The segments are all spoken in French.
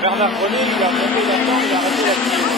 Bernard René, il a monté là-dedans, il a arrêté la piste.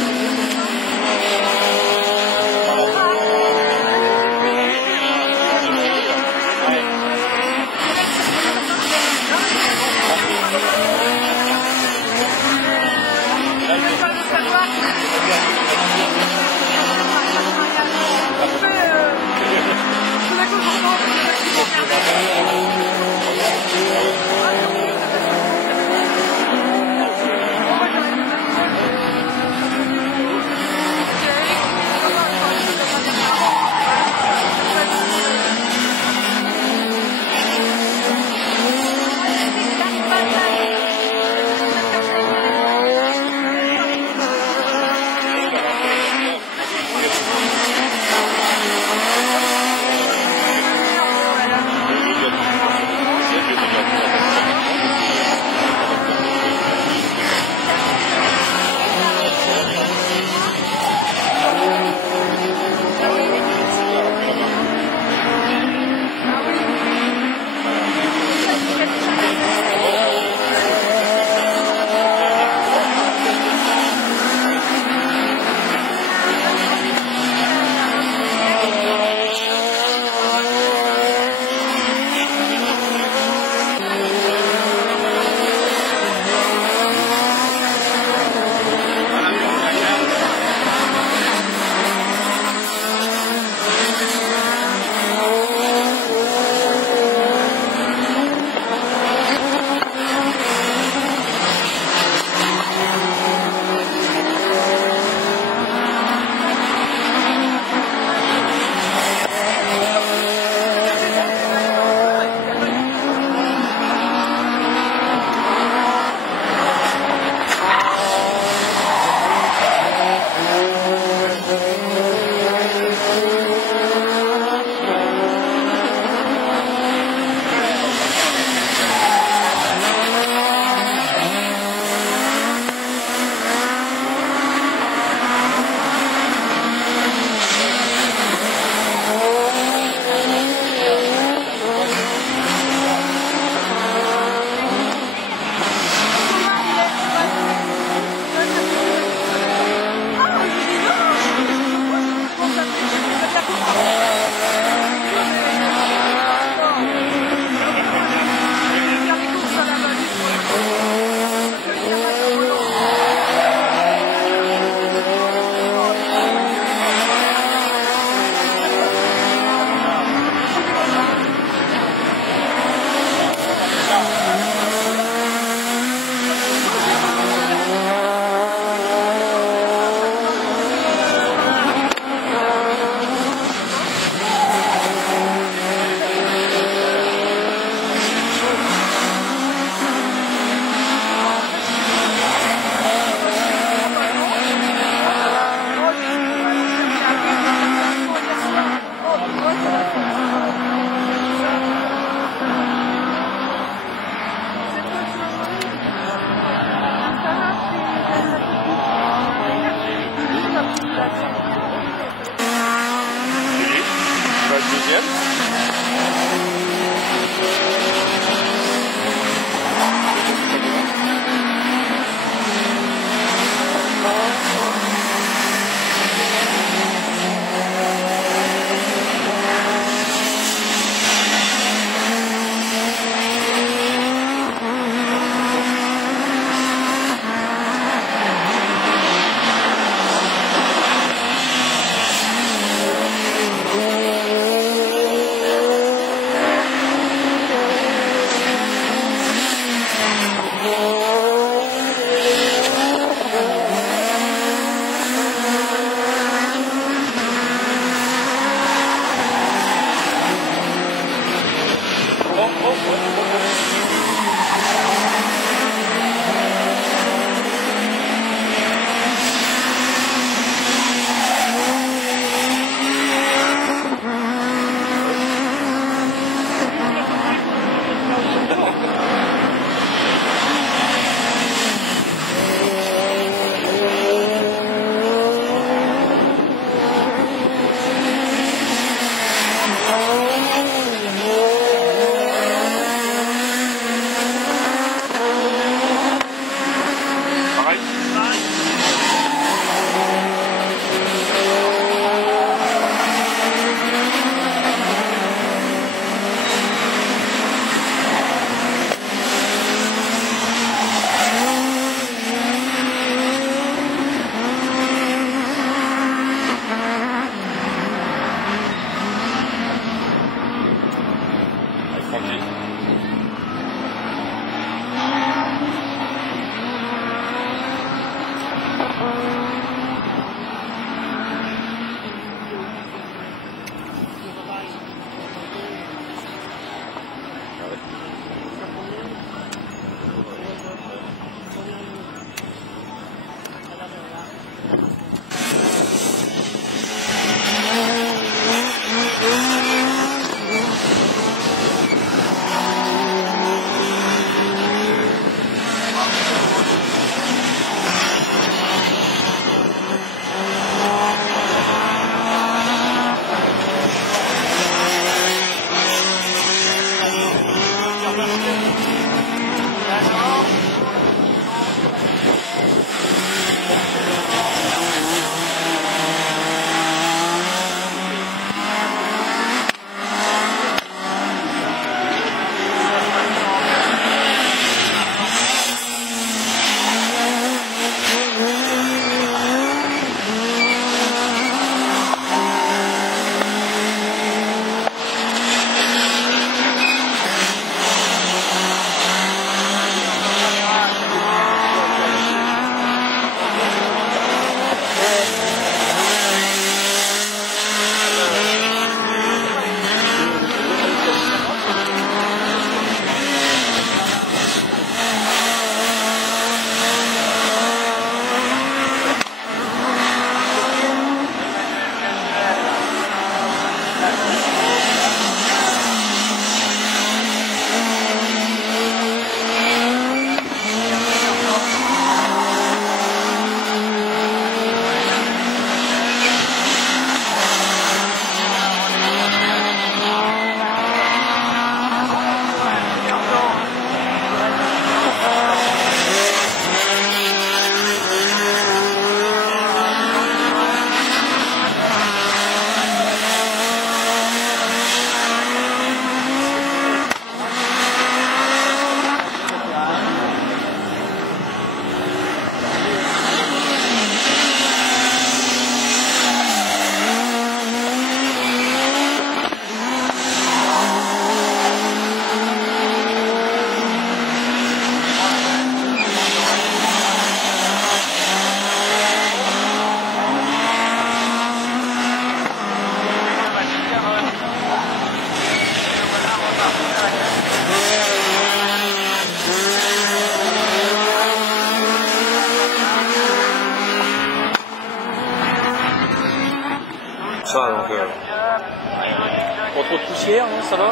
Ça, donc... Pas trop de poussière, non, ça va?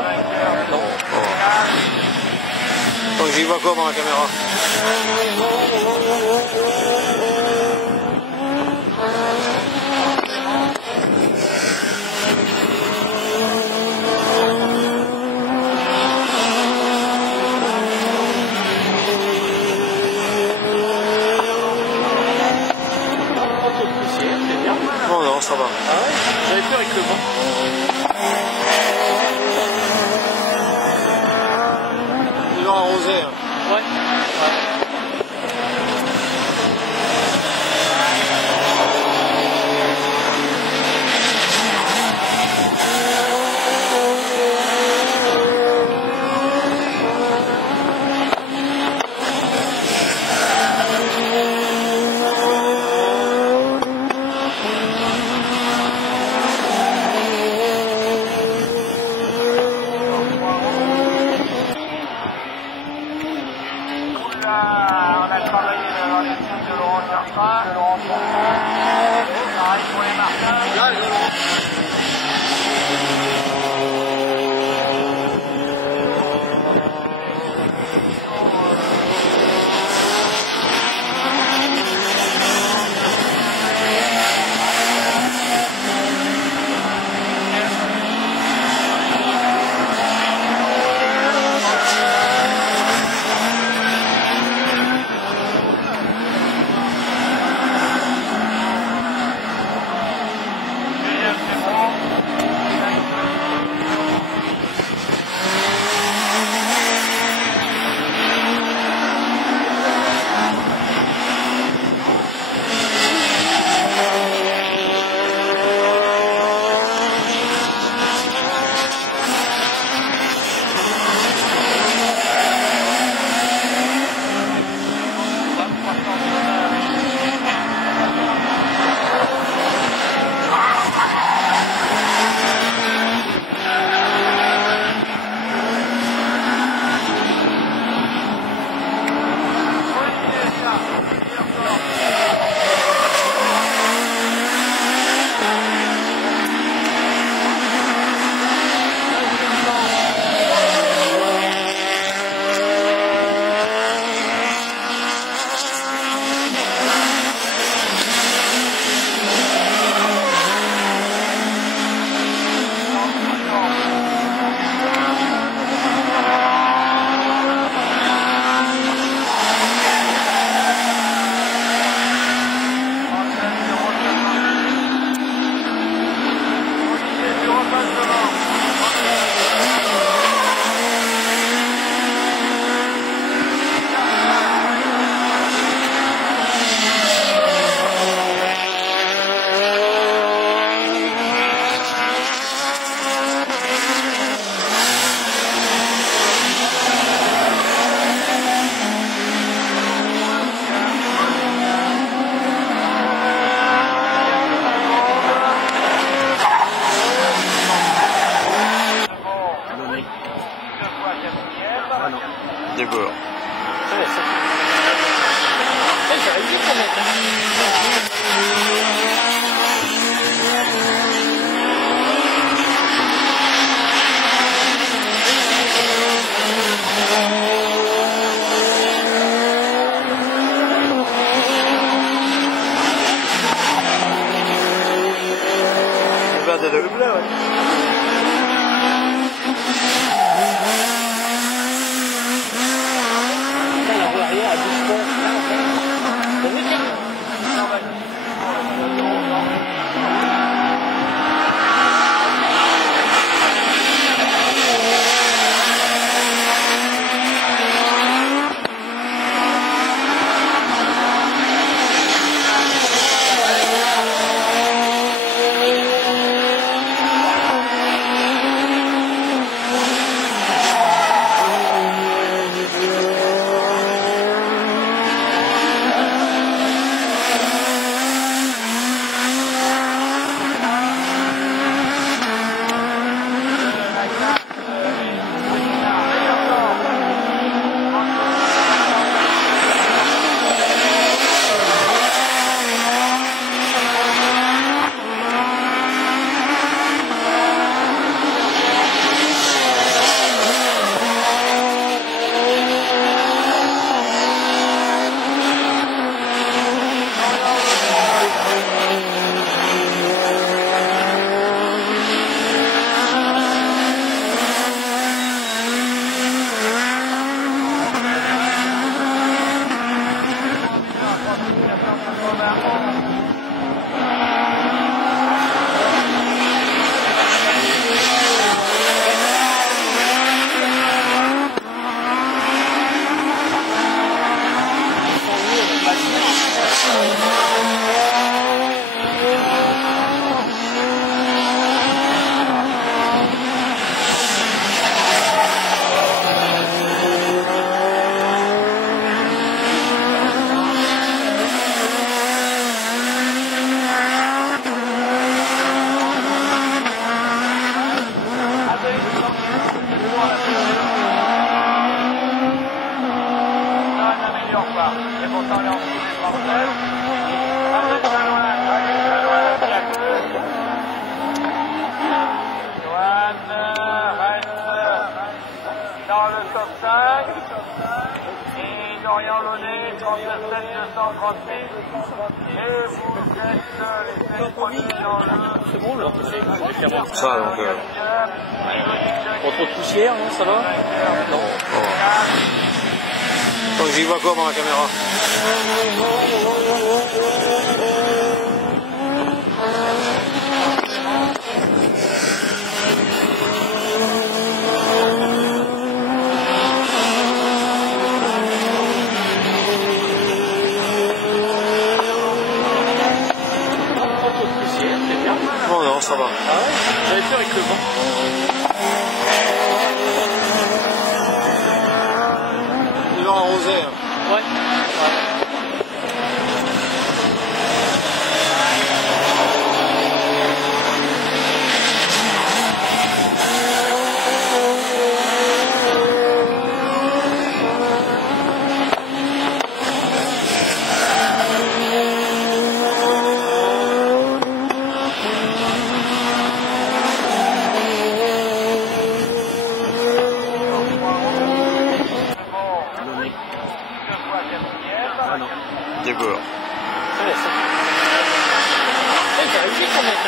Non. Donc j'y vois comment la caméra? Pas trop de poussière, c'est bien. Non, non, ça va. Ah ouais? J'avais peur avec le vent. Ils vont arroser. Hein. Ouais. On a travaillé dans les sites de Laurent Charpin, pareil pour les marqueurs. C'est bon. Le vert de bleu, ouais. La roue arrière à 12 fois. T'as vu, tiens? Et pourtant, on est en dessous des 39. Allez, très loin, Joanne reste dans le top 5. Et Lorient Launay, 37 238. Et vous êtes les 7 premiers dans le... C'est bon, là. Ça, donc... Pas trop de poussière, non, ça va? Non. Donc j'y vois comment la caméra? Pas trop de poussière, c'est bien. Non, non, ça va. Ah ouais? J'avais peur avec le vent. Ils vont arroser. Hein. Ouais. Des beurres. Ouais, ça. T'as réussi quand même.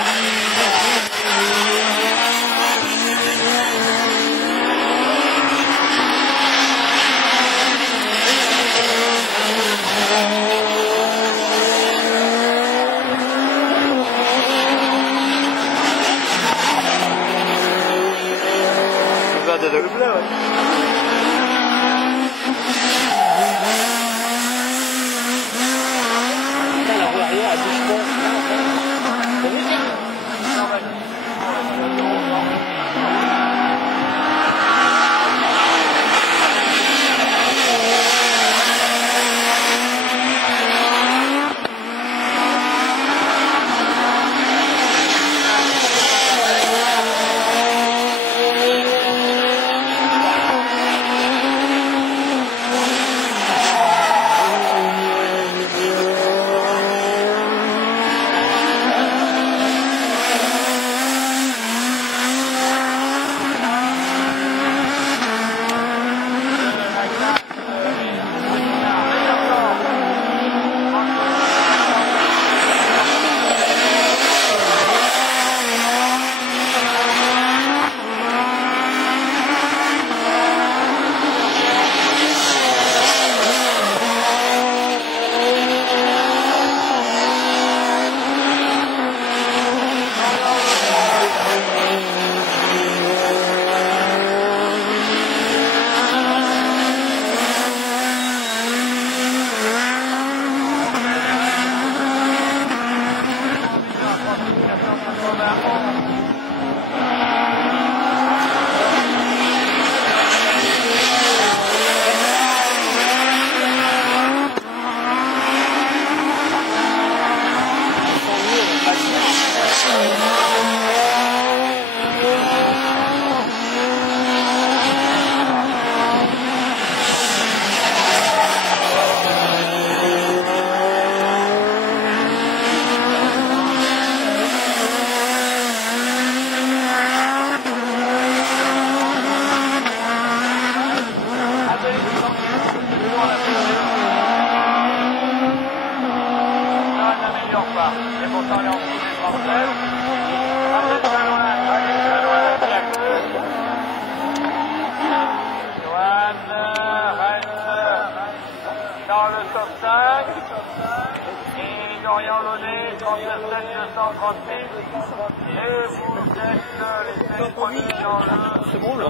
Le vert de bleu, ouais. La roue arrière à 12 fois. T'as vu, tiens? là-bas. Et pourtant, on est en dessous des 37. Allez, très loin, Joanne reste dans le top 5. Et Lorient Launay, 37 236. Et vous êtes les 5 premiers dans le... C'est bon, là.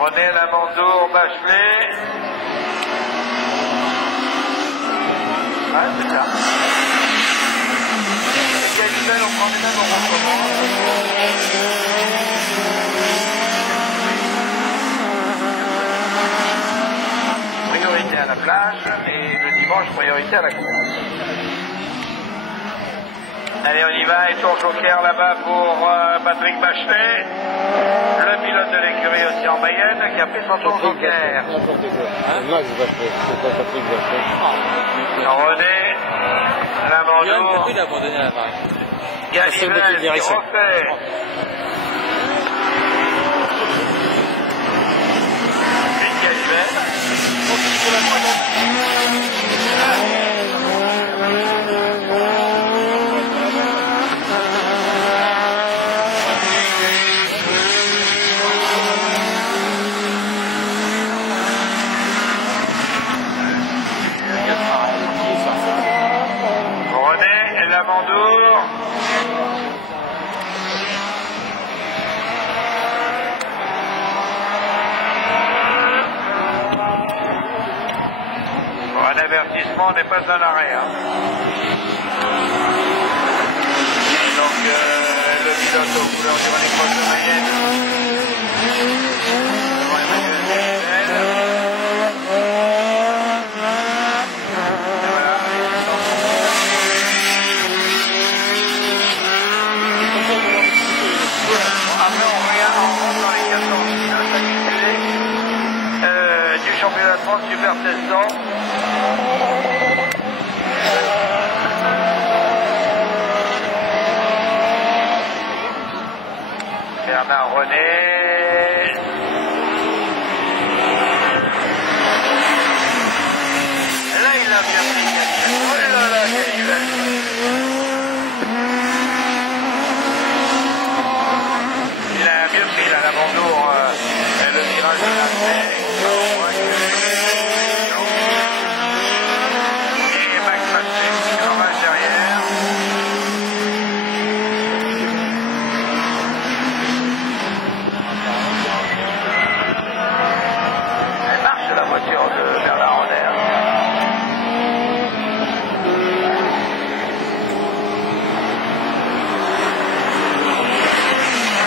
René Lamandour, Bachelet. Ouais, c'est ça. Calibel, on prend les mêmes en rencontrement. Priorité à la plage et le dimanche, priorité à la course. Allez, on y va, et tour joker là-bas pour Patrick Bachelet, le pilote de l'écurie aussi en Mayenne, qui a fait son tour joker. René, Lamandour, Il a abandonné à l'appareil. Galivelle, qui refait. Une Galivelle. René Lamandour. Un avertissement n'est pas un arrêt. Hein. Et donc le pilote aux couleurs du René Cross de Mayenne. Devant Emmanuel Galivelle. Et voilà. Après on regarde, on rentre dans les 14 pilotes du championnat de France Super 1600. Bernard René. Là, il a bien pris. Oh là là, Galivelle. Il a bien pris là, Lamandour. Le virage, il a fait. Et Max Bachelet qui ramasse derrière. Elle marche la voiture de Bernard René.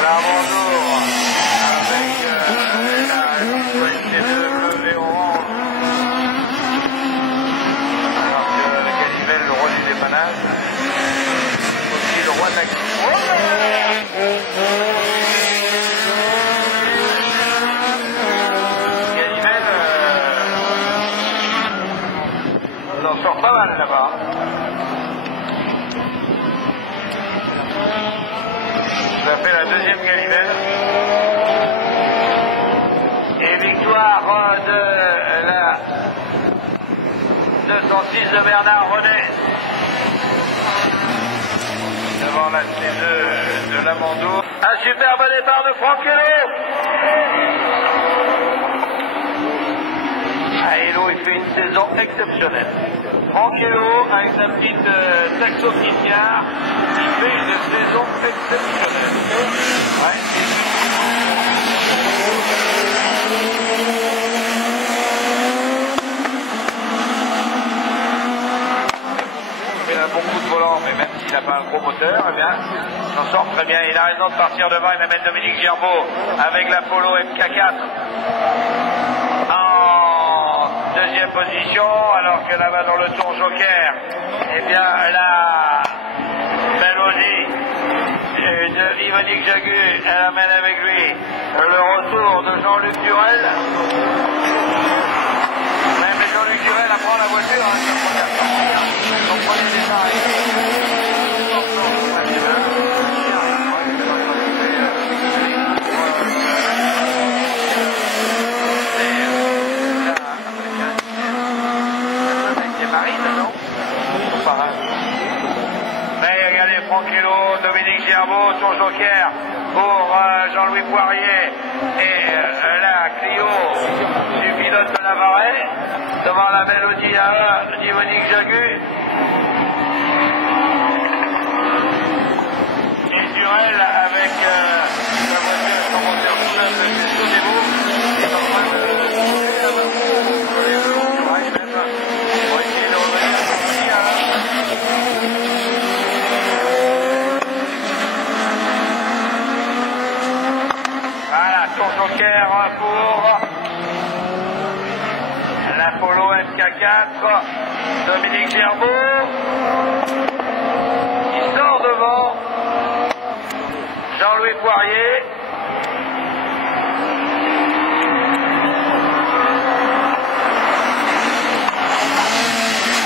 Lamandour avec la bleu et orange. Alors que Galivelle, le roi du dépannage, aussi le roi de la Galivelle s'en sort pas mal là-bas. Ça fait la deuxième Galivelle. Et victoire de la 206 de Bernard René. Devant la C2 de Lamandour. Un superbe départ de Franck Hello. Ah, Hello, il fait une saison exceptionnelle. Franck Hello, avec sa petite Saxo Pitiard, il fait une saison exceptionnelle. Ouais. Il a beaucoup de volant, mais même s'il n'a pas un gros moteur, eh bien, il s'en sort très bien. Il a raison de partir devant. Il amène Dominique Gerbeau avec la Polo MK4 en deuxième position, alors que là-bas dans le tour joker, eh bien, la Mélodie de Yvonique Jagu, elle amène avec lui le retour de Jean-Luc Durel. Même Jean-Luc Durel apprend la voiture. Donc, prenez des arrêts. régaler Franquello, Dominique Gerbeau, son joker pour Jean-Louis Poirier et la Clio du pilote de Navarrais devant la Mélodie A1 d'Yvonique Jagu. Et Durel avec la voiture et son moteur tout neuf de Sautez-vous est en train de monter là-bas sur les velours du Reichsweb pour essayer de revenir à son petit Voilà, son joker pour l'Apollo MK4, Dominique Gerbeau, qui sort devant Jean-Louis Poirier.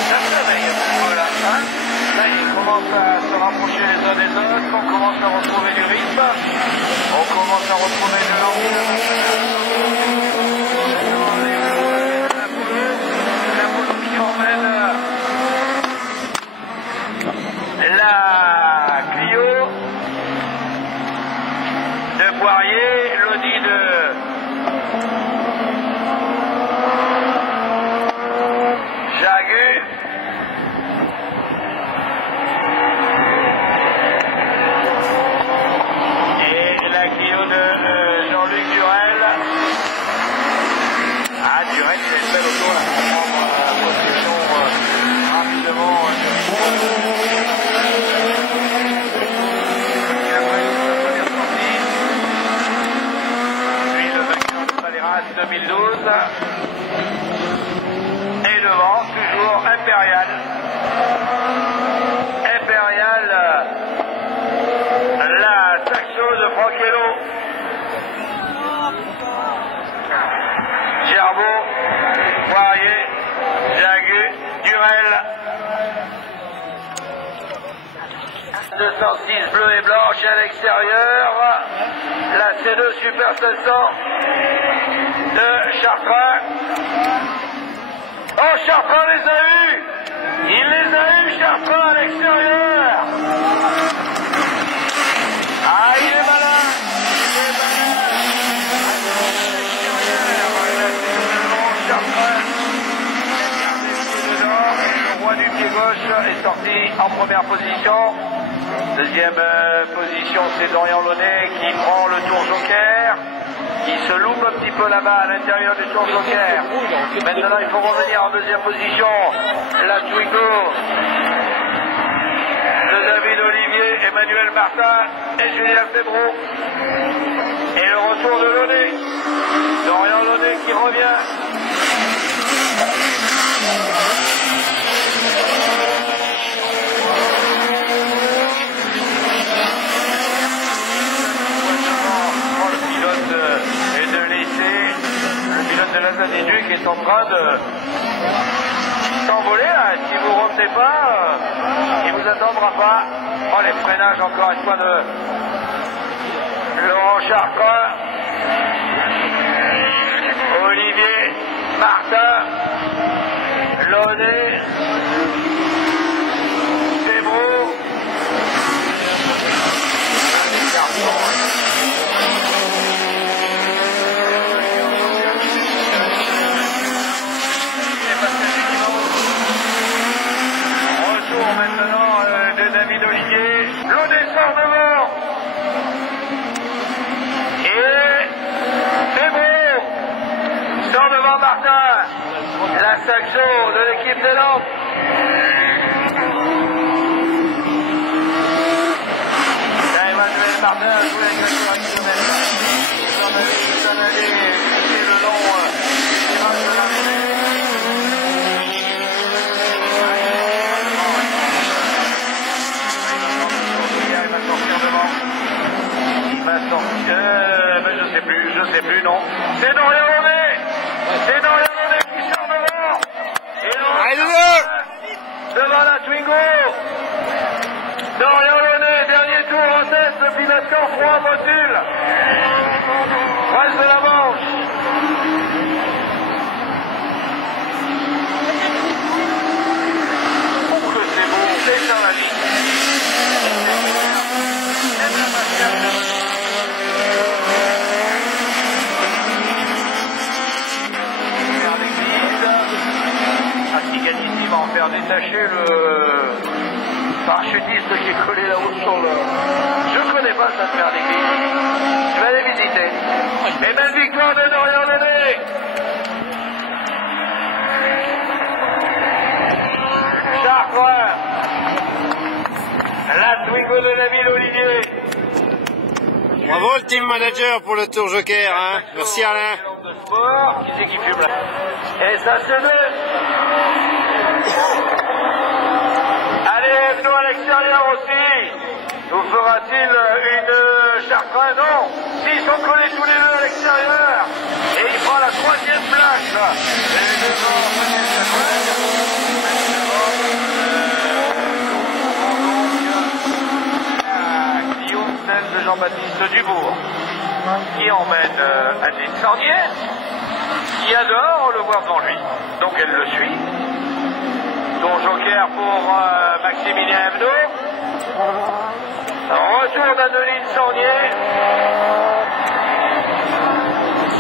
Ça se réveille à ce niveau-là, hein? Là, ils commencent à se rapprocher les uns des autres, on commence à retrouver du rythme, on commence à retrouver de l'Apollo qui emmène la Clio de Poirier, l'Audi de Jagu. Et la Clio de Jean-Luc Durel. Ah, Durel, il a une belle auto là pour prendre position rapidement. Lui, le vainqueur de Valera 2012. Et devant, toujours Impérial. Impérial, la Saxo de Franquello. Gerbeau, Poirier, Jagu, Durel. 206 bleu et blanche à l'extérieur. La C2 Super 700 de Chartrain. Oh, Chartrain les a eus! Il les a eus, Chartrain, à l'extérieur! Ah, il est malin! Il est malin! À l'extérieur, Chartrain. Il a gardé le pied dedans et le roi du pied gauche est sorti en première position. Deuxième position, c'est Dorian Launay qui prend le tour joker. Il se loupe un petit peu là-bas à l'intérieur du tour joker. Maintenant, il faut revenir en deuxième position. La Twingo de David Olivier, Emmanuel Martin et Julien Febro. Et le retour de Launay. Dorian Launay qui revient. De la Zanidu qui est en train de s'envoler là. Si vous ne revenez pas, il ne vous attendra pas. Oh, les freinages encore une fois de Laurent Chartrain, Olivier Martin, Launay, Febro. Maintenant de David Olivier. L'eau descend devant. Et c'est beau. Sort devant Martin. La Saxo de l'équipe de Nantes. Là, Emmanuel Martin a joué avec la kilomètre. Il s'en allait le long du tirage de l'arrivée. Je sais plus, non. C'est Dorian Launay. C'est Dorian Launay qui sort devant. Et devant la Twingo. Dorian Launay, dernier tour en tête, le pilote Canfroid Motul. Reste de la Manche. Oh que c'est beau, c'est sur la ligne. piste qui est collée là-haut sur le... Je connais pas cette merde d'église. Je vais aller visiter. Et belle victoire de Dorian Lené. Chartres. La Twingo de la ville Olivier. Bravo le team manager pour le tour joker, hein. Merci Alain. De sport. Qui c'est qui fume là? Et ça c'est deux. Allez, nous à l'extérieur aussi. Nous fera-t-il une Chartres? Non. Ils sont collés tous les deux à l'extérieur. Et il prend la troisième place. Et devant de Jean-Baptiste Dubourg qui emmène Adeline Sornier qui adore le voir devant lui, donc elle le suit. Son joker pour Maximilien Hebdo. Retour d'Adeline Sornier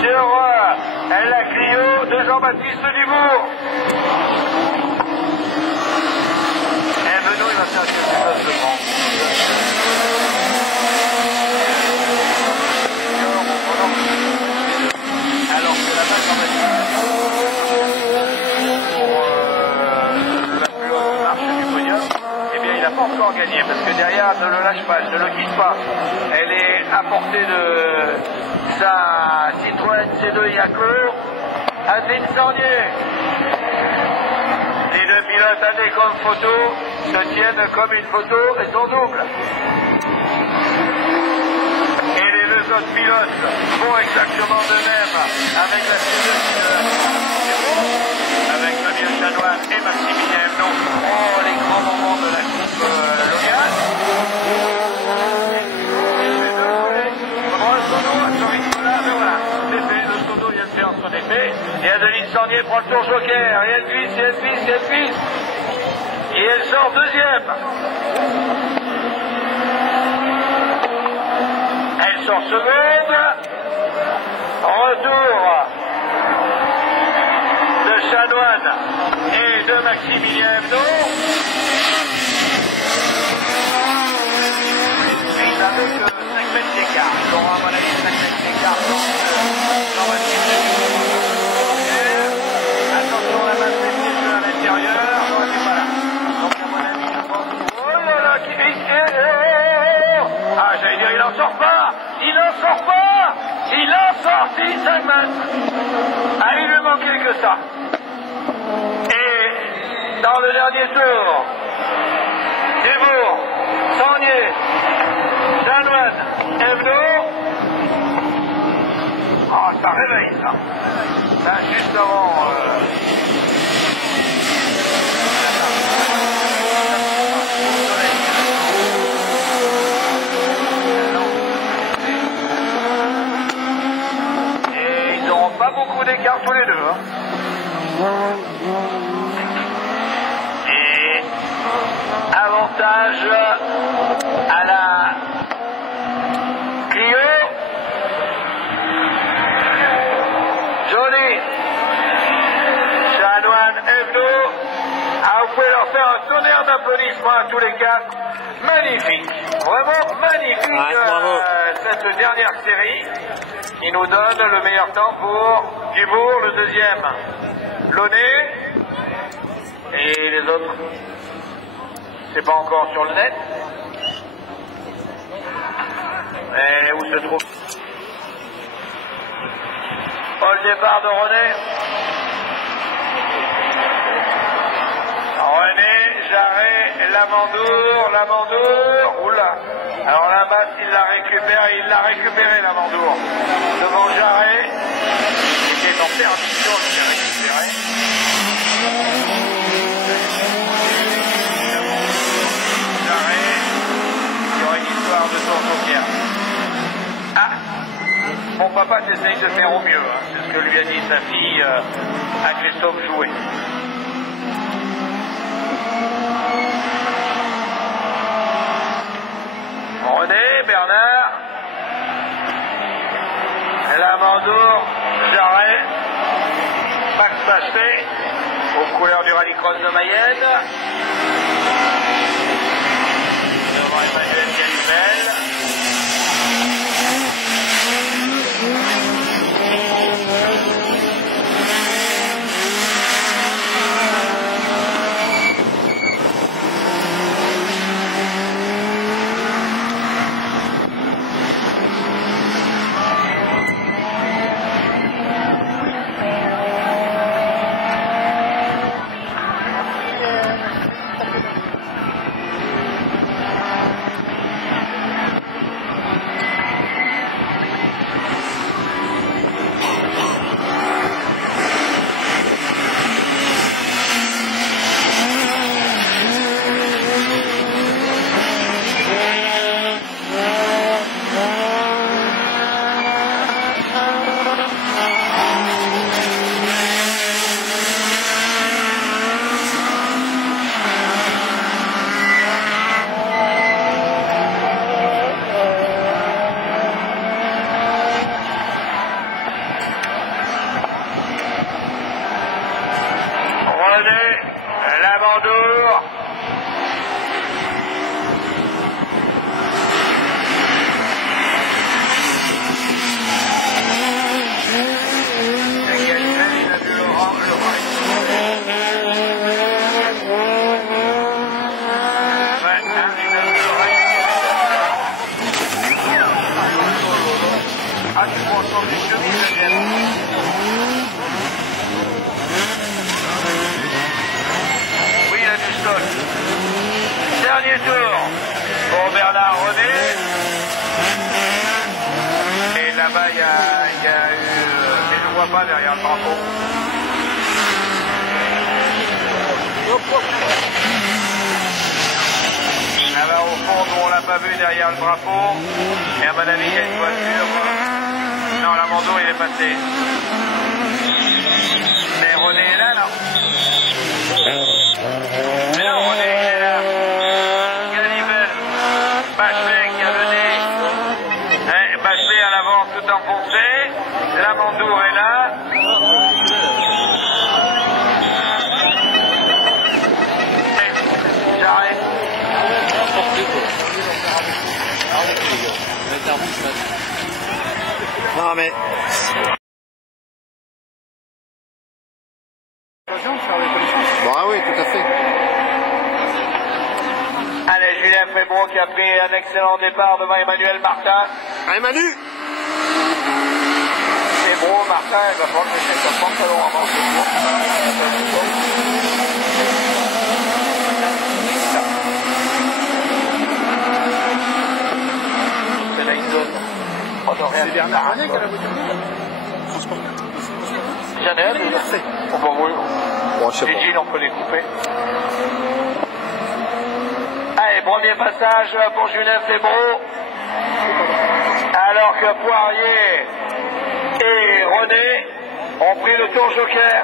sur la Clio de Jean-Baptiste Dubourg. Hebdo, il va faire quelque chose de grand. Alors que la balle pour la plus haute marche du podium, eh bien il n'a pas encore gagné parce que derrière ne le lâche pas, ne le quitte pas. Elle est à portée de sa Citroën C2 Yaco. Adeline Sornier. Les deux pilotes à des comme photo se tiennent comme une photo et son double. Les autres pilotes font exactement de même avec la avec Fabien Chanoine et Maximilien Hebdo. Oh, les grands moments de la coupe Logan. Le sono vient de faire son effet. Et Adeline Sornier prend le tour joker. Et elle glisse, et elle glisse, et elle glisse. Et elle sort deuxième. Sur seconde, retour de Chanoine et de Maximilien Hebdo. Et il n'avait que 5 mètres d'écart. Ils auront à mon avis 5 mètres d'écart. Attention à la masse de à l'intérieur. On n'est pas là. Donc à mon avis, oh là là, qui ah, j'allais dire, il n'en sort pas. Il n'en sort pas. Il en sorti 5 mètres. Ah, il lui manquait que ça. Et dans le dernier tour, Dubourg, Sornier, Chanoine, Hebdo. Ah, ça réveille ça. Ça, juste avant... Pas beaucoup d'écart tous les deux. Hein. Et avantage à la Clio. Joli. Chanoine, Hebdo. Ah, vous pouvez leur faire un tonnerre d'applaudissements à tous les quatre. Magnifique. Vraiment magnifique cette dernière série. Qui nous donne le meilleur temps pour Dubourg, le deuxième, Launay, et les autres, c'est pas encore sur le net. Et où se trouve? Oh, le départ de René. René, Jarret, Lamandour, oula. Alors la basse, il l'a récupéré Lamandour. Devant Jarret, qui est en perdition, il l'a récupéré. Jarret, il y aura une histoire de tour joker. Ah, mon papa essaye de faire au mieux, hein. C'est ce que lui a dit sa fille à Christophe Jouet. René, Bernard, Lamandour, Jarret, Max Bachet, aux couleurs du rallycross de Mayenne. Bernard René. Et là-bas, il y a eu... mais je ne vois pas derrière le drapeau. Là-bas au fond, nous on l'a pas vu derrière le drapeau. Et à mon avis, il y a une voiture. Non, la Mando, il est passé. Mais René est là, non? Mais non, René, il est là. Galibel, Bachelet qui a le nez. Bachelet à l'avant tout enfoncé. La Mando est là. J'arrête. Non mais... Bah oui, tout à fait. Allez, Julien Fébron qui a pris un excellent départ devant Emmanuel Martin. Allez Manu! Fébron, Martin, il va prendre le chèque de pantalon avant ce c'est là, il donne. C'est Bernard René qui a la voiture. J'en ai un déjà. On va voir. Les jeans, on peut les couper. Allez, premier passage pour Julien Fébron. Alors que Poirier et René ont pris le tour joker.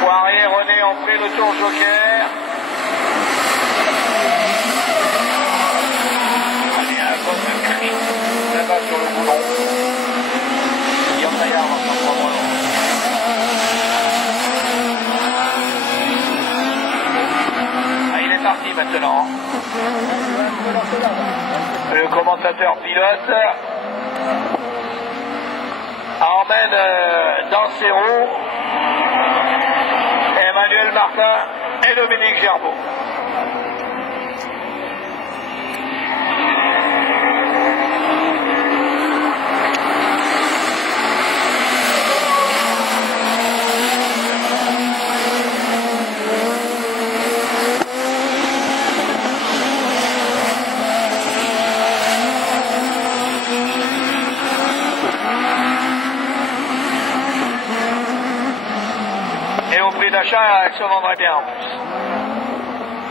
Poirier et René ont pris le tour joker. Allez, un bon cri là-bas sur le boulon. Guillaume Maillard va s'en prendre un. Il est parti maintenant. Le commentateur pilote emmène dans ses roues Emmanuel Martin et Dominique Gerbeau. D'achat, elle se vendrait bien en plus.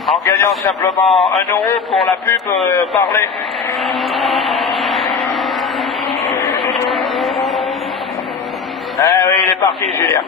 En gagnant simplement 1 euro pour la pub parlée. Ah oui, il est parti, Julien.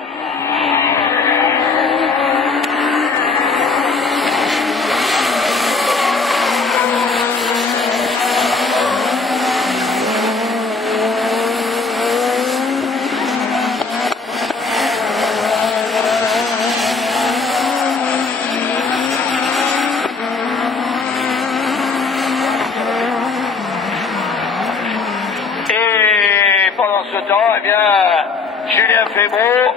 Eh bien, Julien Fébron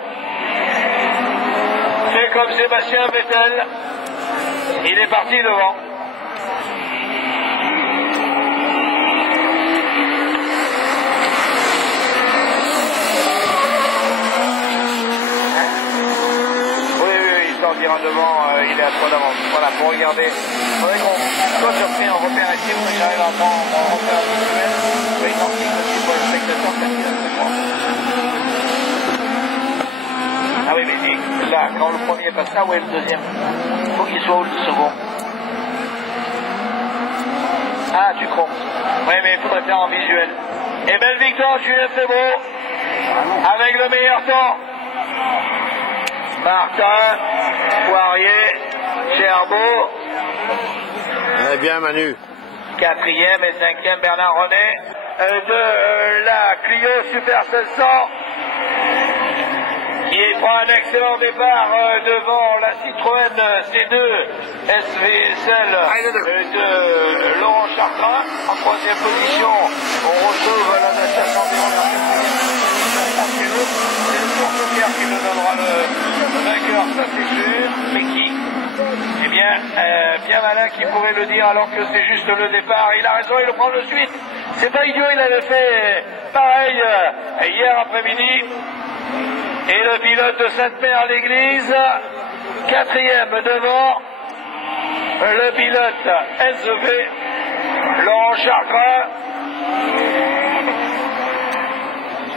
fait comme Sébastien Vettel. Il est parti devant. Oui, il sortira devant, il est à 3 d'avance. Voilà, pour regarder. Il faudrait qu'on soit surpris en repère ici, où j'arrive à prendre en repère visuel. Oui, non, c'est pour le spectateur, c'est qu'il a fait moi. Ah oui, mais là, quand le premier passe là, où est le deuxième? Il faut qu'il soit où le second? Ah, tu comptes. Oui, mais il faudrait faire en visuel. Et belle victoire, Julien Fébron, avec le meilleur temps. Martin, Poirier, Gerbeau. Eh bien, Manu. 4e et 5e, Bernard René. De la Clio Super 700. Il prend un excellent départ devant la Citroën C2 SVSL de Laurent Chartrain. En 3e position, on retrouve la Dacia Sandero. C'est le tour qui nous donnera le vainqueur, ça c'est sûr. Mais qui? Eh bien, bien malin qui pourrait le dire alors que c'est juste le départ. Il a raison, il le prend de suite. C'est pas idiot, il avait fait pareil hier après-midi. Et le pilote de Sainte-Mère-l'Église, 4e devant. le pilote SEV, Laurent Chartrand,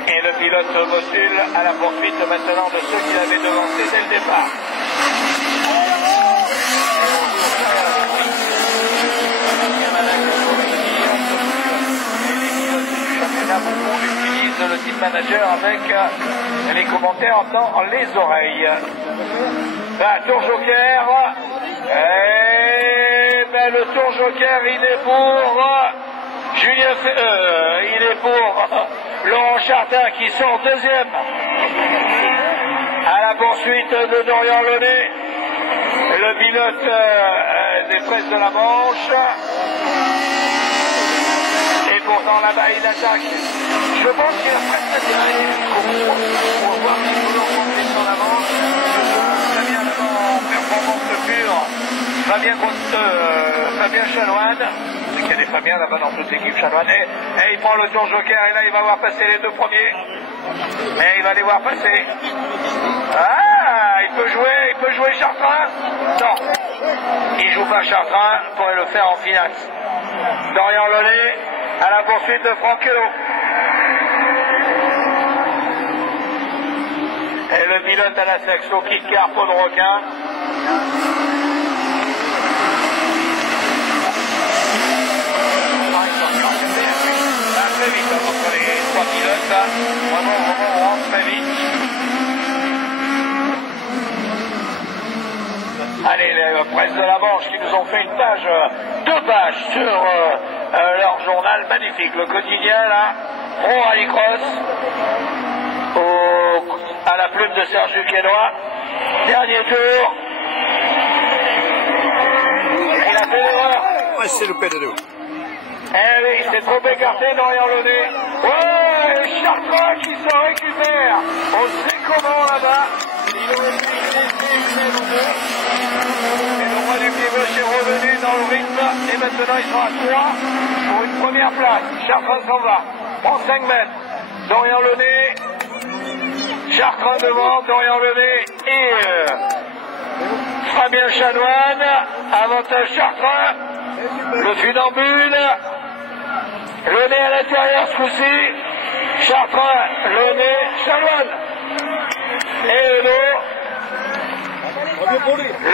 et le pilote Motul à la poursuite maintenant de ceux qui l'avaient devancé dès le départ. On utilise le team manager avec les commentaires dans les oreilles. La tour joker. Et ben le tour joker, il est pour Julien il est pour Laurent Chartin qui sort deuxième à la poursuite de Dorian Launay, le pilote des Fraises de la Manche. Et pourtant là-bas il attaque. Je pense qu'il a presque atterri jusqu'au bout. On va voir s'il peut le remonter sur la Manche. Très bien devant en performance pure. Fabien Chanoine. C'est qu'il y a des Fabiens là-bas dans toute l'équipe Chanoine. Et il prend le tour joker et là il va voir passer les deux premiers. Mais il va les voir passer. Ah, il peut jouer Chartrain. Non, il joue pas Chartrain, pourrait le faire en finale. Dorian Launay à la poursuite de Franck Hello. Et le pilote à la Saxo qui carpe de requin. Très vite entre les trois pilotes, vraiment on rentre très vite. Allez, les Presses de la Manche qui nous ont fait une page, 2 pages sur leur journal magnifique, le quotidien là, Pro Rallycross, à la plume de Serge Duquesnoy. Dernier tour. Il a fait l'erreur. Ouais, c'est loupé de nous. Eh oui, il s'est trop écarté Dorian Launay. Ouais, Chartrand qui s'en récupère. On sait comment là-bas. Il aurait pu laisser une ou deux. Et le roi du pied gauche est revenu dans le rythme. Et maintenant ils sont à 3 pour une première place. Chartrand s'en va. Prend 5 mètres. Dorian Launay. Chartrand devant. Dorian Launay et Fabien Chanoine. Avantage Chartrand. Le funambule. Launay à l'intérieur ce coup-ci. Chartrand, Launay, Chanoine. Et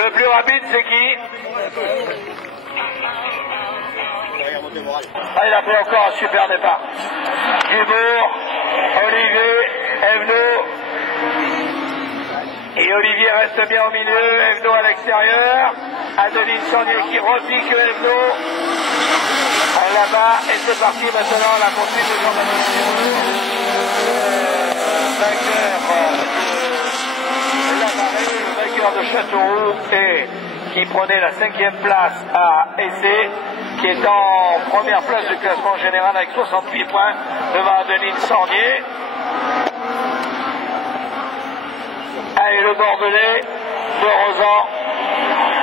le plus rapide c'est qui? Ah, il a pris encore un super départ. Dubourg, Olivier, Evno. Et Olivier reste bien au milieu, Evno à l'extérieur. Adeline Sornier qui repique Evno. Là-bas, et c'est parti maintenant à la poursuite de Jean-Baptiste le vainqueur de Châteauroux et qui prenait la 5e place à Essé, qui est en première place du classement général avec 68 points devant Adeline Sornier. Allez, le Bordelais de Rosan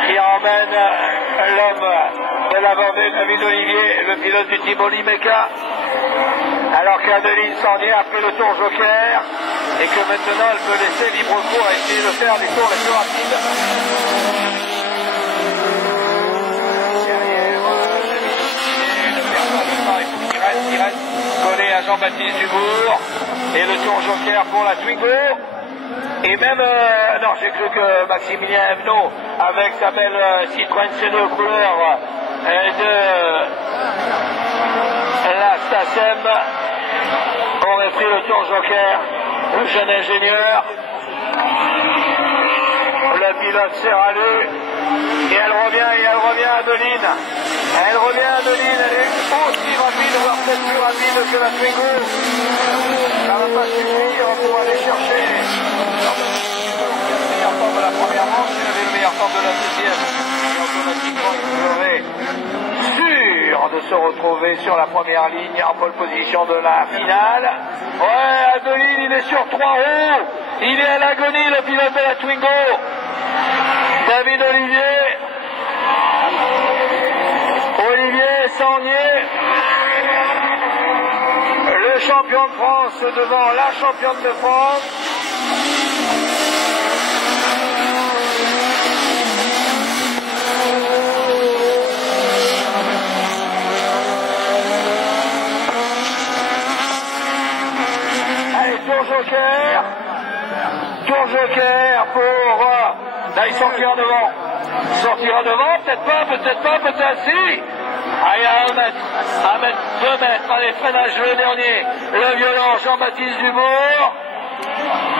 qui emmène l'homme de la Vendée, David Olivier, le pilote du team Olimeca, alors qu'Adeline Sornier a pris le tour joker et que maintenant elle peut laisser libre cours et essayer de faire les tours les plus rapides. Derrière, il reste collé à Jean-Baptiste Dubourg et le tour joker pour la Twingo. Et même, non, j'ai cru que Maximilien Evno, avec sa belle Citroën C2 couleur de la STACEM, aurait pris le tour joker, le jeune ingénieur. Le pilote s'est rallu, et elle revient Adeline. Elle revient Adeline, elle est aussi rapide, voire peut-être plus rapide que la Twingo. Ça ne va pas suffire pour aller chercher le meilleur temps de la première manche, il avait le meilleur temps de la deuxième. Et automatiquement, il serait sûr de se retrouver sur la première ligne en pole position de la finale. Ouais, Adeline, il est sur 3 roues. Il est à l'agonie, le pilote de la Twingo. David Olivier. Olivier Sornier. Le champion de France devant la championne de France. joker. Tour joker pour... là, il sortira devant. Il sortira devant, peut-être pas, peut-être si. Allez, à 1 mètre, 2 mètres. Allez, freinage le dernier. Le violent Jean-Baptiste Dubourg.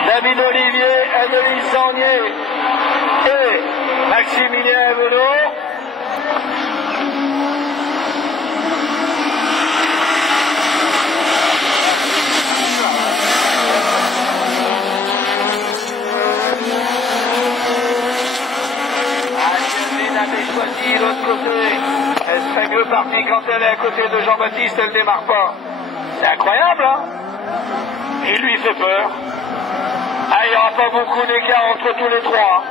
David Olivier, Annelise Sarnier et Maximilien Evelot. Angeline avait choisi l'autre côté. Elle serait mieux partie quand elle est à côté de Jean-Baptiste, elle ne démarre pas. C'est incroyable, hein? Il lui fait peur. Ah, il n'y aura pas beaucoup d'écart entre tous les trois.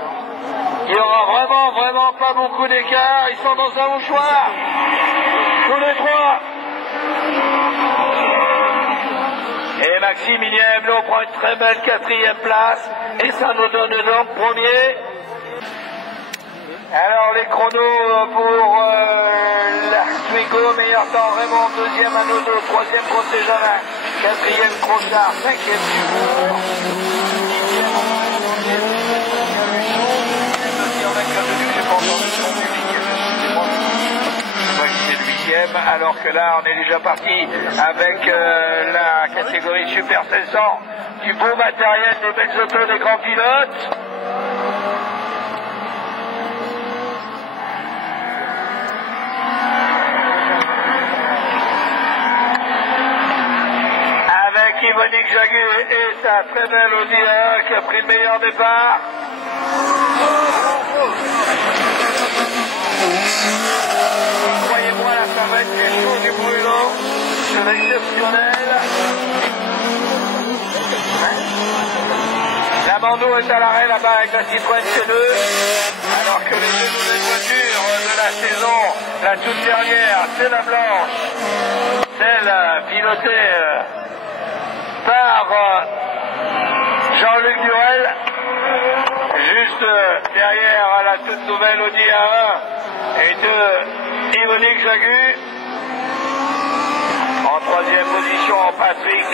Il n'y aura vraiment pas beaucoup d'écart. Ils sont dans un mouchoir. Tous les trois. Et Maximilien Evelot prend une très belle 4e place. Et ça nous donne donc premier. Alors les chronos pour l'Artwigo, meilleur temps Raymond, 2e Anodo, 3e Procéjalin, 4e Crochard, 5e Dubourg, 6e alors que là on est déjà parti avec la catégorie Super 700, du beau matériel, des belles autos, des grands pilotes. Yvonique Jagu et sa très belle Audi A1 qui a pris le meilleur départ. Croyez-moi, ça va être quelque chose du brûlant. C'est exceptionnel. La Mando est à l'arrêt là-bas avec la Citroën C2. Alors que les deux nouvelles voitures de la saison, la toute dernière, c'est la blanche. Celle pilotée par Jean-Luc Durel, juste derrière la toute nouvelle Audi A1 et de Yvonique Jagu. En 3e position, Patrick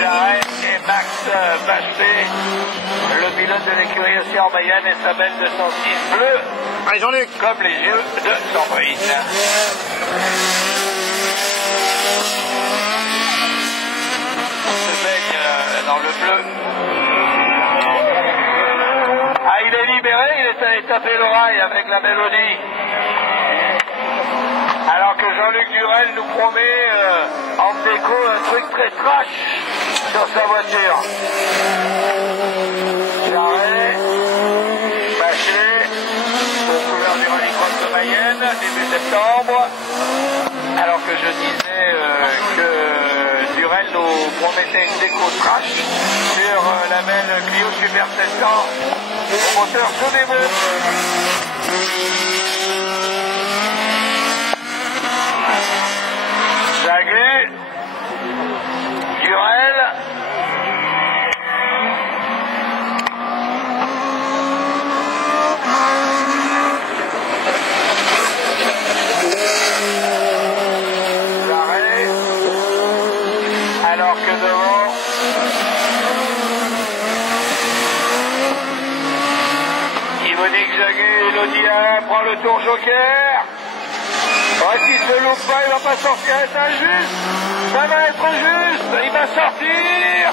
Jarret et Max Bachpé, le pilote de l'écurie aussi en Mayenne et sa belle 206 bleue. Allez Jean-Luc, comme les yeux de Sandrine. On se baigne dans le bleu. Ah, il est libéré, il est allé taper l'oreille avec la mélodie. Alors que Jean-Luc Durel nous promet en déco un truc très trash sur sa voiture. Jarret, Bachelet, pour couleur du rallycross de Mayenne, début septembre. Alors que je disais que Durel nous promettait une déco trash sur la belle Clio Super 700 au moteur Sodebo. Jagu, Durel, Jarret, alors que devant, Yvonique Jagu et l'Audi A1 prend le tour joker. Ouais, s'il se loupe pas, il va pas sortir, c'est injuste. Ça va être juste, il va sortir.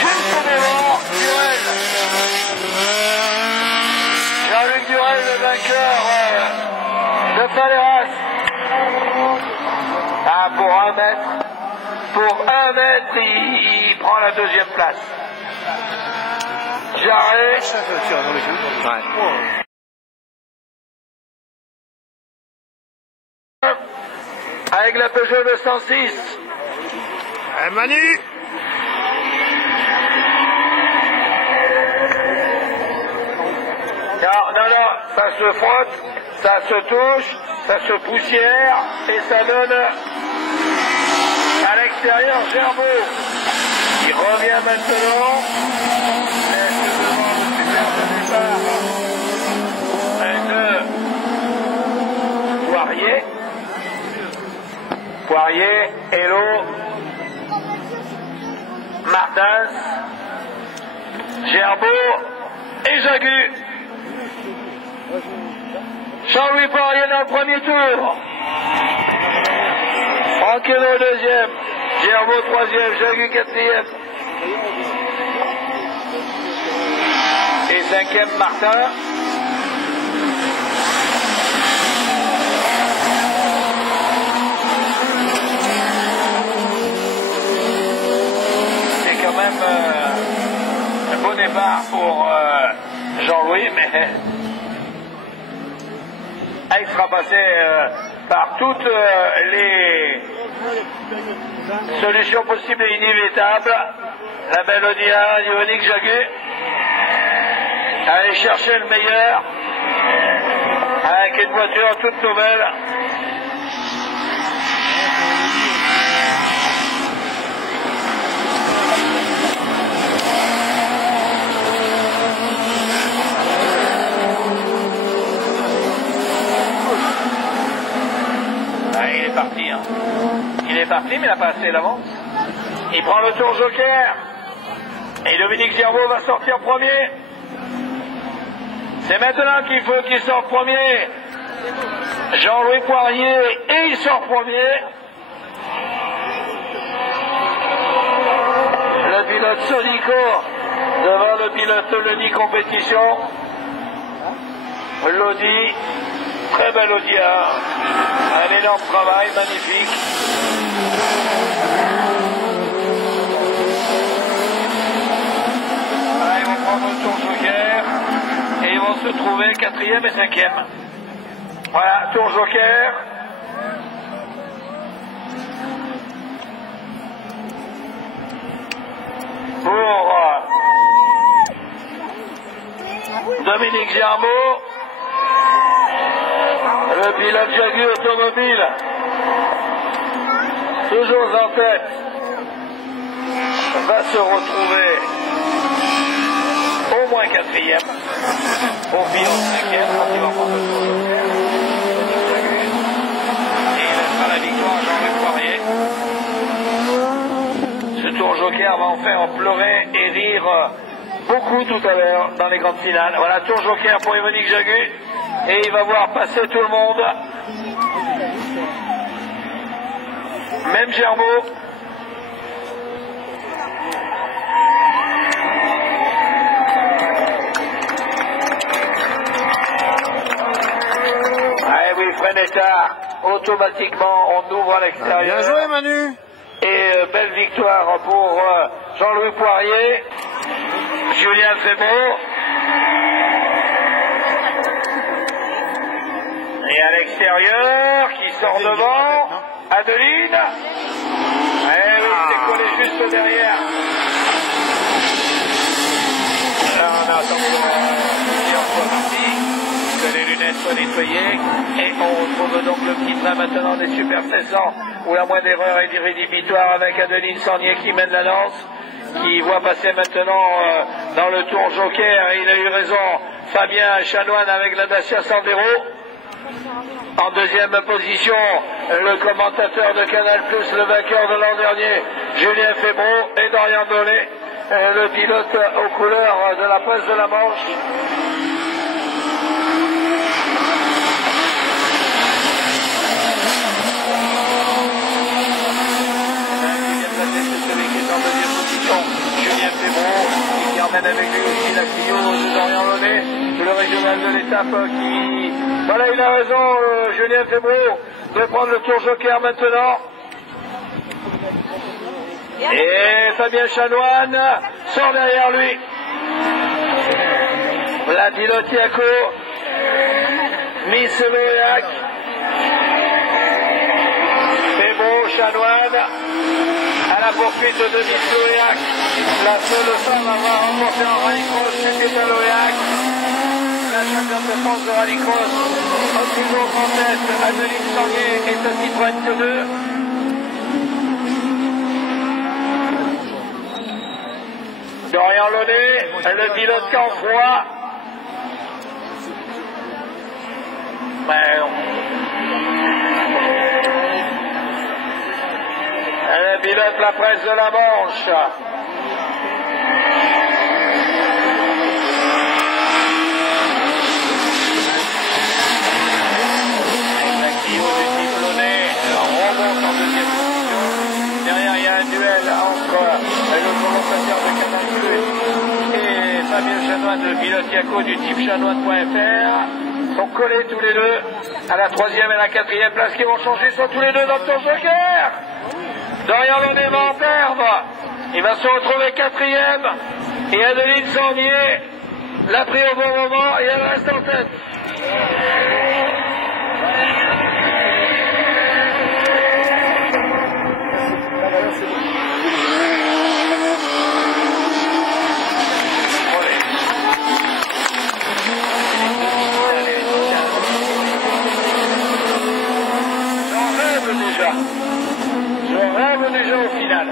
Juste devant, Durel. Jean-Luc Durel, le vainqueur de Faleras. Ah, pour 1 mètre. Pour 1 mètre, il prend la 2e place. Jarret. Avec la Peugeot 206. Manu. Non, ça se frotte, ça se touche, ça se poussière et ça donne à l'extérieur Gerbeau. Il revient maintenant. Est-ce que devant le super de départ Poirier, Hello, Martins, Gerbeau et Jagu. Jean-Louis Poirier dans le premier tour. Franquelot deuxième. Gerbeau troisième. Jagu quatrième. Et cinquième Martin. C'est quand même un beau départ pour Jean-Louis, mais il sera passé par toutes les solutions possibles et inévitables. La belle Odia, Yvonique Jagu, aller chercher le meilleur avec une voiture toute nouvelle. Il est parti, hein. Il est parti, mais il n'a pas assez d'avance. Il prend le tour joker. Et Dominique Gerbeau va sortir premier. C'est maintenant qu'il faut qu'il sorte premier. Jean-Louis Poirier, et il sort premier. Le pilote Sonico devant le pilote Loni Compétition. Lodi, très belle Audia. Un énorme travail, magnifique. Voilà, ils vont prendre le tour joker et ils vont se trouver quatrième et cinquième. Voilà, tour joker. Pour Dominique Gerbeau, le pilote Jagu Automobile, toujours en tête, va se retrouver au moins quatrième, au pilote cinquième, quand il va prendre le tour joker. Et il laissera la victoire à Jean-Louis Poirier. Ce tour joker va en faire pleurer et rire beaucoup tout à l'heure dans les grandes finales. Voilà, tour joker pour Yvonique Jagu. Et il va voir passer tout le monde. Même Gerbeau. Allez, oui, Frenetta, automatiquement, on ouvre à l'extérieur. Bien joué, Manu. Et belle victoire pour Jean-Louis Poirier. Julien Febro. Et à l'extérieur, qui sort devant, Adeline. Eh oui, c'est collé juste derrière. Alors, on a attention, plusieurs fois parti, que les lunettes soient nettoyées. Et on retrouve donc le petit train maintenant des Super 700, où la moindre erreur est rédhibitoire avec Adeline Sornier qui mène la lance, qui voit passer maintenant dans le tour joker. Et il a eu raison, Fabien Chanoine avec la Dacia Sandero. En deuxième position, le commentateur de Canal+, le vainqueur de l'an dernier, Julien Febro, et Dorian Dolé, le pilote aux couleurs de la presse de la Manche. C'est celui qui est en deuxième position, Julien Febro, qui emmène avec lui aussi la Clio de Dorian Dolé, le régional de l'étape qui... Voilà, il a raison, Julien Febro, de prendre le tour joker maintenant. Et Fabien Chanoine sort derrière lui. La pilote Yako, Miss Loyac, Febro, Chanoine, à la poursuite de Miss Loyac. La seule femme à avoir remporté en rallycross, c'était Loyac. La championne de France de rallycross, Oxymo en tête, Adeline Sornier et sa Citroën C2. Dorian Launay, le pilote camp froid. Le pilote la presse de la Manche. La Clio du Diplôné remonte en deuxième position. Derrière, il y a un duel entre le commentateur de Canal Plus et Fabien Chanoine, le pilote Yako du type chanoine.fr. Sont collés tous les deux à la troisième et la quatrième place qui vont changer, sont tous les deux dans le tour joker. Dorian Launay va en perdre. Il va se retrouver quatrième. Et Adeline Sandier l'a pris au bon moment et elle reste en tête. Je rêve déjà au final.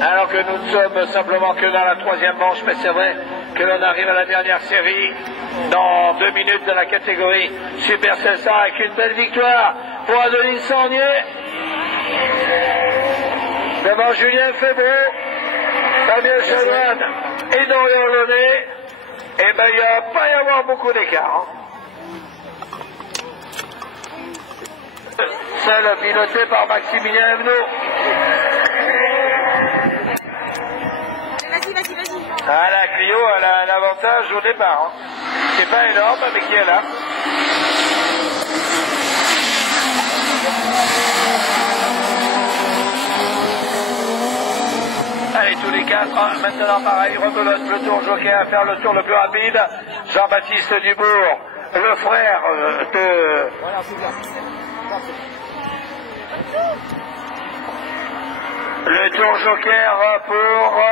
Alors que nous ne sommes simplement que dans la troisième manche, mais c'est vrai que l'on arrive à la dernière série dans 2 minutes de la catégorie Super 500 avec une belle victoire pour Adeline Sandier. Devant Julien Febvreau, Fabien Chanoine et Dorian Launay. Eh bien, il ne va pas y avoir beaucoup d'écart. Seul piloté par Maximilien Evenot. Vas-y. Ah, la Clio, elle a un avantage au départ. C'est pas énorme, mais qui est là. Allez, tous les quatre, maintenant pareil, rebelote le tour jockey à faire le tour le plus rapide. Jean-Baptiste Dubourg, le frère de... Le tour joker pour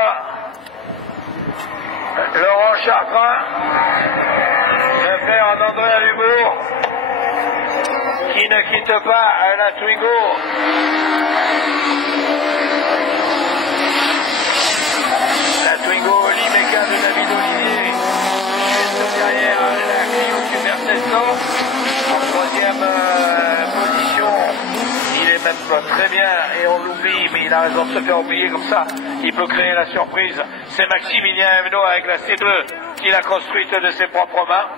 Laurent Chartrain, le frère d'Andrea Dubourg, qui ne quitte pas la Twingo. La Twingo Limeca de David Olivier, juste derrière la Clio Super 700, en troisième position. Il est même pas très bien et on l'oublie, mais il a raison de se faire oublier comme ça. Il peut créer la surprise. C'est Maximilien Evenot avec la C2 qu'il a construite de ses propres mains.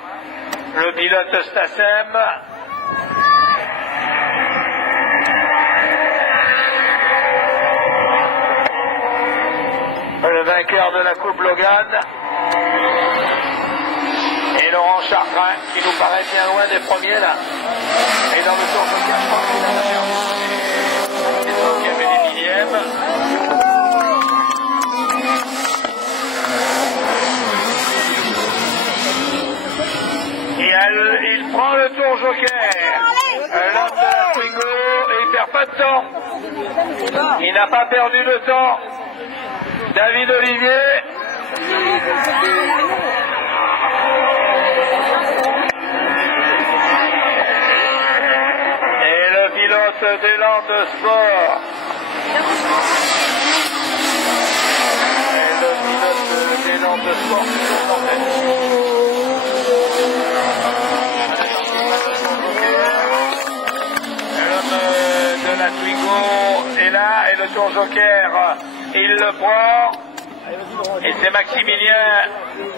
Le pilote Stassem. Le vainqueur de la Coupe Logan. Et Laurent Chartrain qui nous paraît bien loin des premiers là. Et dans le tour de 4 ans, il a perdu les 5e et les 10e. Et il prend le tour joker. L'homme de la Twingo, et il perd pas de temps. Il n'a pas perdu de temps. David Olivier. Et le pilote des Landes Sport. Et le pilote des Landes Sport toujours en tête. De la Twingo est là et le tour joker il le prend et c'est Maximilien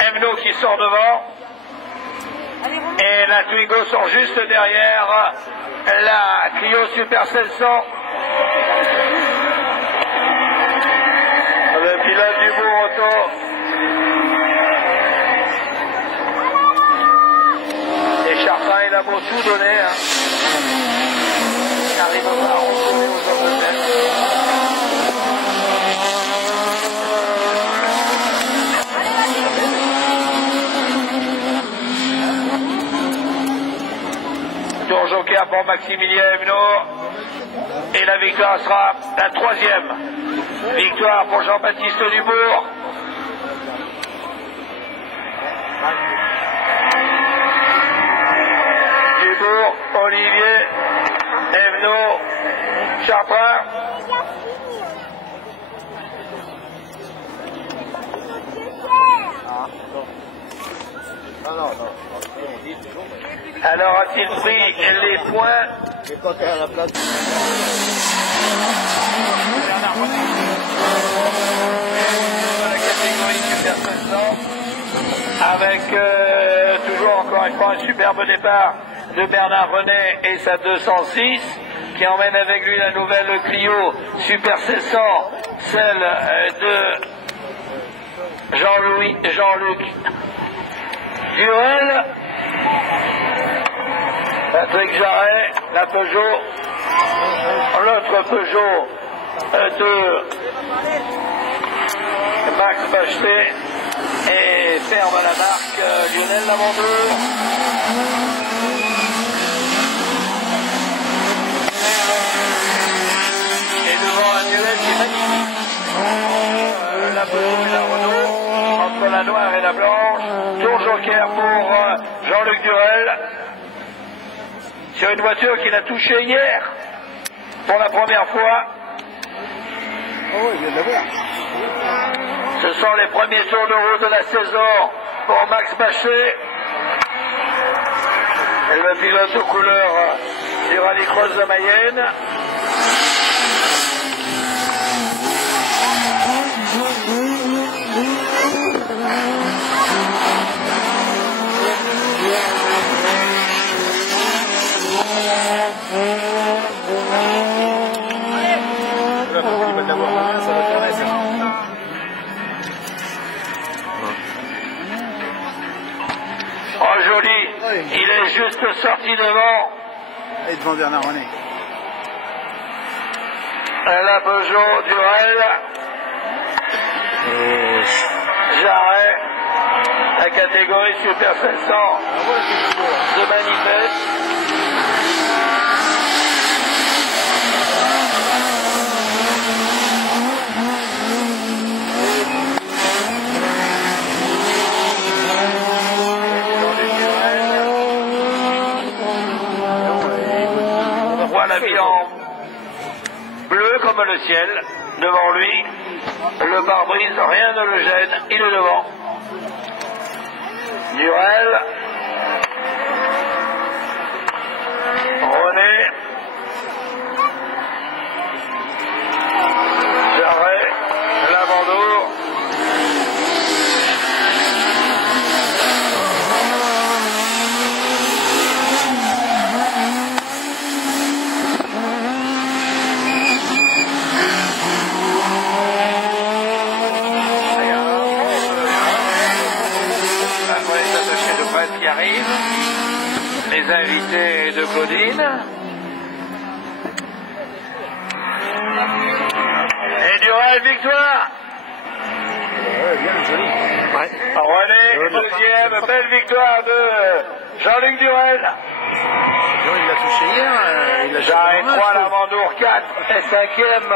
Evenot qui sort devant et la Twingo sort juste derrière la Clio Super 700. Le pilote du Bourg Auto et Chartrain il a beau tout donner il arrive pas à retrouver aux hommes de tête. Tour joker pour Maximilien Evenot et la victoire sera la 3e victoire pour Jean-Baptiste Dubourg. Dubourg, Olivier, Evenot, Chartrain. Alors a-t-il pris les points J'ai pas qu'à la place. Bernard René. Dans la catégorie Super 500. Avec toujours encore une fois un superbe départ de Bernard René et sa 206 qui emmène avec lui la nouvelle Clio Super 700, celle de Jean-Luc Durel, Patrick Jarret, la Peugeot, l'autre Peugeot de Max Bachelet et ferme la marque Lionel Lamandour. Et devant un duel qui est magnifique. La Peugeot et la Renault, entre la noire et la blanche. Tour joker pour Jean-Luc Durel. Sur une voiture qu'il a touchée hier pour la première fois. Oh oui, je viens de la voir. Ce sont les premiers tours de route de la saison pour Max Bachelet. Et le pilote aux couleurs du Rallycross de Mayenne. Oh joli, il est juste sorti devant. Et devant Bernard René. La Peugeot Durel. Jarret. La catégorie Super 700 de Manifeste. La vie en bleu comme le ciel devant lui, le pare-brise, rien ne le gêne, il est devant. Durel, René, Jarret, Lamandour. Qui arrive, les invités de Claudine. Et Durel, victoire. Bien, joli. Ouais. René, deuxième, belle victoire de Jean-Luc Durel. Il l'a touché hier. Il a Jarret 3, Lamandour 4 et 5e.